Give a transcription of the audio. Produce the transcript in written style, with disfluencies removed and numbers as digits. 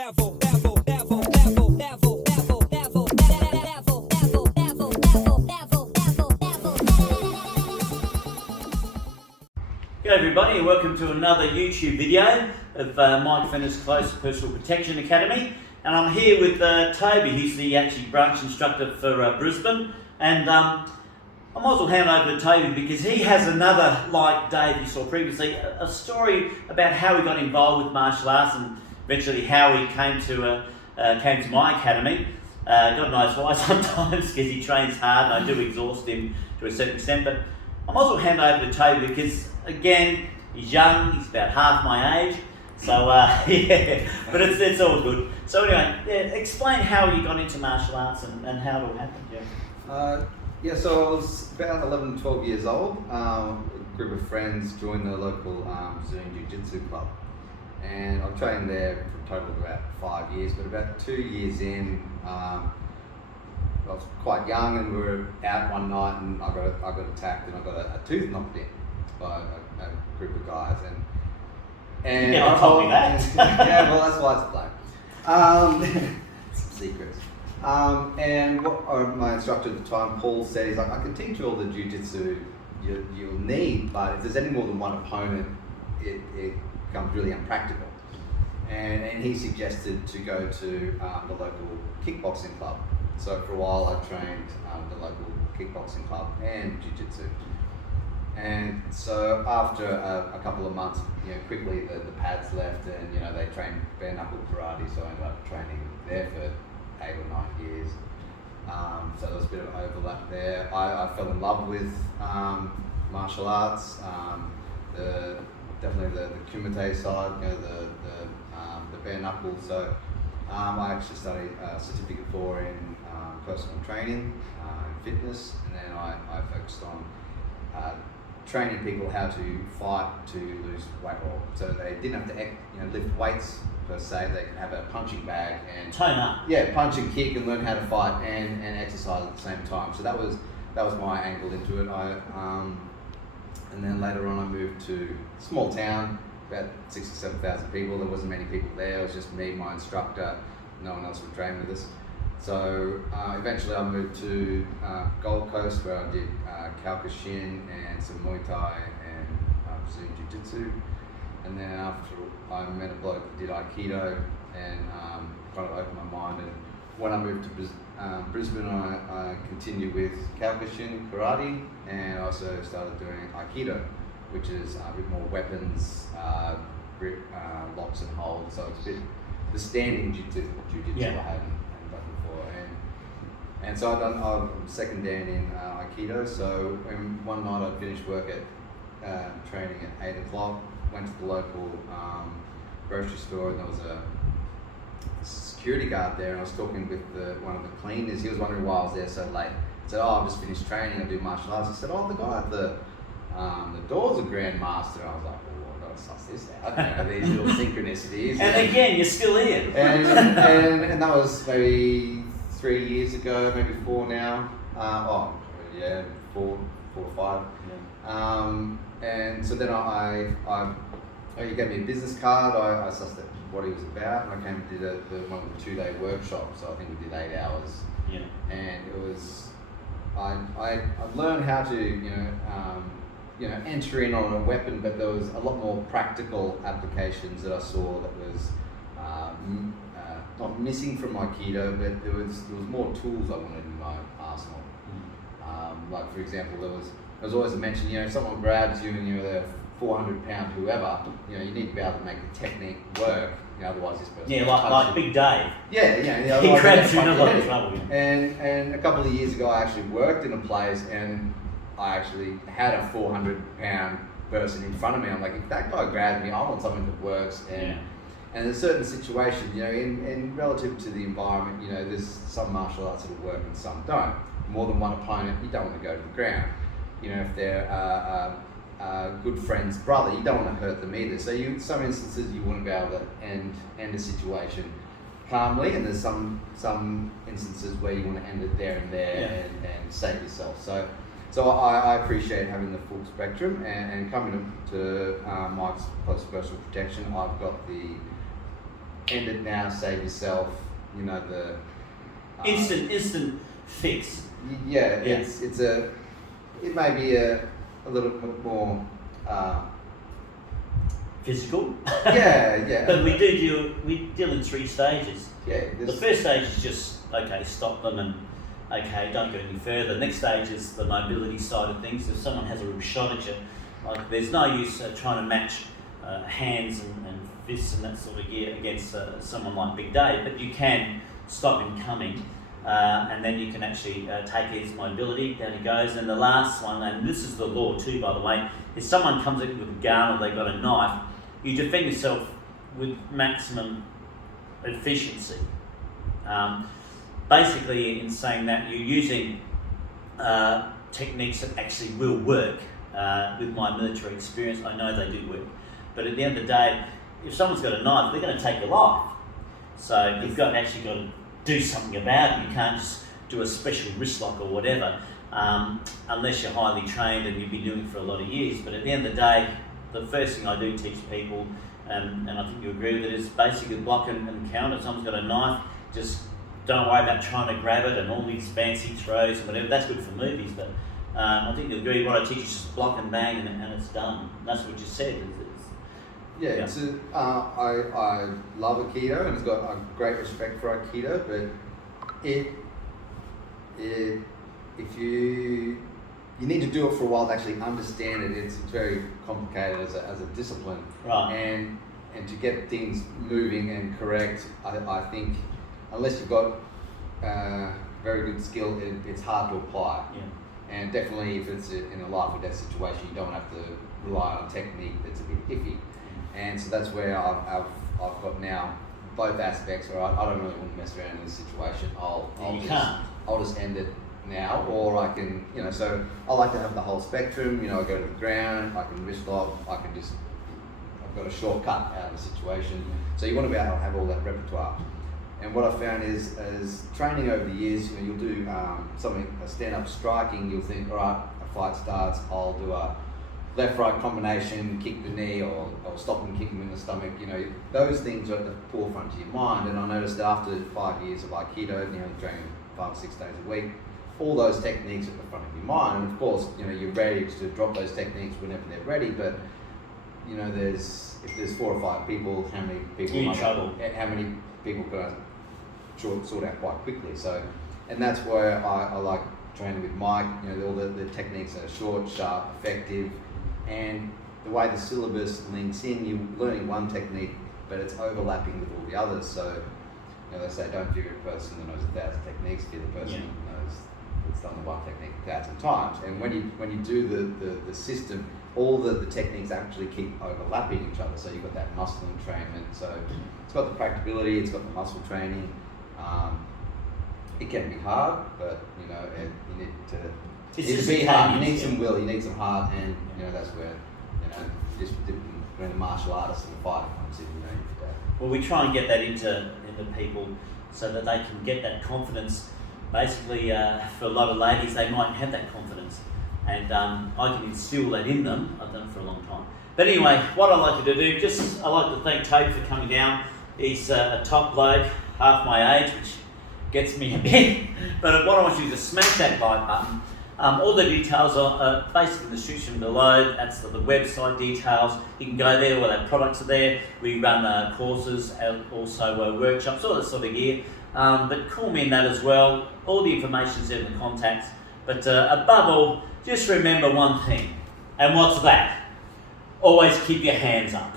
G'day everybody and welcome to another YouTube video of Mike Fenner's Close Personal Protection Academy, and I'm here with Toby, who's the actually branch instructor for Brisbane, and I might as well hand over to Toby because he has another, like Dave you saw previously, a story about how he got involved with martial arts and eventually how he came to my academy. God knows why sometimes, because he trains hard and I do exhaust him to a certain extent, but I might as well hand over to Toby because, again, he's young, he's about half my age, so yeah, but it's all good. So anyway, yeah, explain how you got into martial arts and how it all happened. So I was about 11, 12 years old. A group of friends joined the local Brazilian Jiu-Jitsu club, and I trained there for a total of about 5 years, but about 2 years in, I was quite young and we were out one night and I got attacked and I got a tooth knocked in by a group of guys, and yeah, told me that. Yeah, well, that's why it's black. Secrets. And what my instructor at the time, Paul, said is like, I can teach you all the jiu-jitsu you'll need, but if there's any more than one opponent, it becomes really unpractical. And he suggested to go to the local kickboxing club. So for a while I trained the local kickboxing club and jiu-jitsu. And so after a couple of months, quickly the pads left and they trained bare knuckle karate, so I ended up training there for 8 or 9 years. So there was a bit of overlap there. I fell in love with martial arts, definitely the kumite side, the bare knuckle. So I actually studied a certificate 4 in personal training and fitness, and then I focused on training people how to fight to lose weight, or so they didn't have to lift weights per se. They could have a punching bag and tone up. Yeah, punch and kick and learn how to fight and exercise at the same time. So that was my angle into it. And then later on I moved to a small town, about 6,000 or 7,000 people. There wasn't many people there. It was just me, my instructor. No one else would train with us. So eventually I moved to Gold Coast, where I did Kyokushin and some Muay Thai and Brazilian Jiu-Jitsu. And then after I met a bloke that did Aikido and kind of opened my mind. And when I moved to Brisbane, I continued with Kyokushin karate, and I also started doing Aikido, which is a bit more weapons, grip, locks and holds. So it's a bit the standing jiu-jitsu I hadn't done before. And so I've done second dan in Aikido. So one night I'd finished work at training at 8 o'clock, went to the local grocery store, and there was a security guard there, and I was talking with one of the cleaners. He was wondering why I was there so late. I said, I've just finished training, I do martial arts. He said, the guy at the door's a grandmaster. I was like, I've got to suss this out. These little synchronicities. And again, you're still in. And that was maybe 3 years ago, maybe 4 now. 4 or 5. Yeah. And so then he gave me a business card. I sussed out what he was about, and I came and did one of the 2-day workshops. So I think we did 8 hours. Yeah. And it was, I learned how to enter in on a weapon, but there was a lot more practical applications that I saw that was not missing from Aikido, but there was more tools I wanted in my arsenal. Like for example, there was always a mention, if someone grabs you and you're the 400-pound whoever, you need to be able to make the technique work. Otherwise this person. Yeah, like Big Dave. Yeah. He grabs you in a lot of trouble. And a couple of years ago, I actually worked in a place, and I actually had a 400-pound person in front of me. I'm like, if that guy grabs me, I want something that works. And there's certain situations, in relative to the environment, there's some martial arts that will work and some don't. More than one opponent, you don't want to go to the ground. If they're a good friend's brother, you don't want to hurt them either. So some instances you want to be able to end a situation calmly, and there's some instances where you want to end it there and there and save yourself. So I appreciate having the full spectrum, and coming to Mike's Close Personal Protection, I've got the end it now, save yourself, you know, the instant fix. Yeah, it may be a little bit more physical. Yeah. But we deal in 3 stages. Yeah. The first stage is just stop them and don't go any further. The next stage is the mobility side of things. If someone has a real shot at you, there's no use trying to match hands and fists and that sort of gear against someone like Big Dave, but you can stop him coming. And then you can actually take his mobility, down he goes. And the last one, and this is the law too, by the way, if someone comes in with a gun or they've got a knife, you defend yourself with maximum efficiency. Basically, in saying that, you're using techniques that actually will work. With my military experience, I know they do work. But at the end of the day, if someone's got a knife, they're going to take your life. So you've got to do something about it. You can't just do a special wrist lock or whatever, unless you're highly trained and you've been doing it for a lot of years. But at the end of the day, the first thing I do teach people, and I think you agree with it, is basically block and counter. If someone's got a knife, just don't worry about trying to grab it and all these fancy throws and whatever. That's good for movies, but I think you agree. What I teach is just block and bang, and it's done. That's what you said. Yeah. I love Aikido, and it's got a great respect for Aikido, but if you need to do it for a while to actually understand it. It's very complicated as a discipline, right? And to get things moving and correct, I think unless you've got very good skill, it's hard to apply. Yeah. And definitely, if it's in a life or death situation, you don't have to rely on a technique that's a bit iffy. And so that's where I've got now both aspects. Where I don't really want to mess around in this situation. I'll just end it now, or I can, So I like to have the whole spectrum. I go to the ground. I can wrist lock. I've got a shortcut out of the situation. So you want to be able to have all that repertoire. And what I found is, as training over the years, you'll do a stand-up striking. You'll think, all right, a fight starts. I'll do a left-right combination, kick the knee, or stop and kick him in the stomach. Those things are at the forefront of your mind. And I noticed that after 5 years of Aikido, training 5 or 6 days a week, all those techniques are at the front of your mind. And of course, you're ready to drop those techniques whenever they're ready. But if there's 4 or 5 people, how many people? You're in trouble. How many people can I sort out quite quickly? So, and that's where I like training with Mike. All the techniques are short, sharp, effective, and the way the syllabus links in, you're learning one technique, but it's overlapping with all the others. So, they say don't fear a person that knows 1,000 techniques, fear the person that knows that's done the one technique 1,000 times. And when you do the system, all the techniques actually keep overlapping each other. So you've got that muscle entrainment. So it's got the practicability, it's got the muscle training. It can be hard, but you need to be hard. You need some will, you need some heart, and that's where just when the martial artist and the fighter comes in. Well, we try and get that into people so that they can get that confidence. Basically, for a lot of ladies, they might have that confidence, and I can instill that in them. I've done it for a long time. But anyway, what I like to do, I like to thank Toby for coming down. He's a top bloke, half my age, which gets me a bit. But what I want you to smash that like button. All the details are basically in the description below. That's the website details. You can go there, all our products are there. We run courses, also workshops, all that sort of gear. But call me in that as well. All the information's there in the contacts. But above all, just remember one thing. And what's that? Always keep your hands up.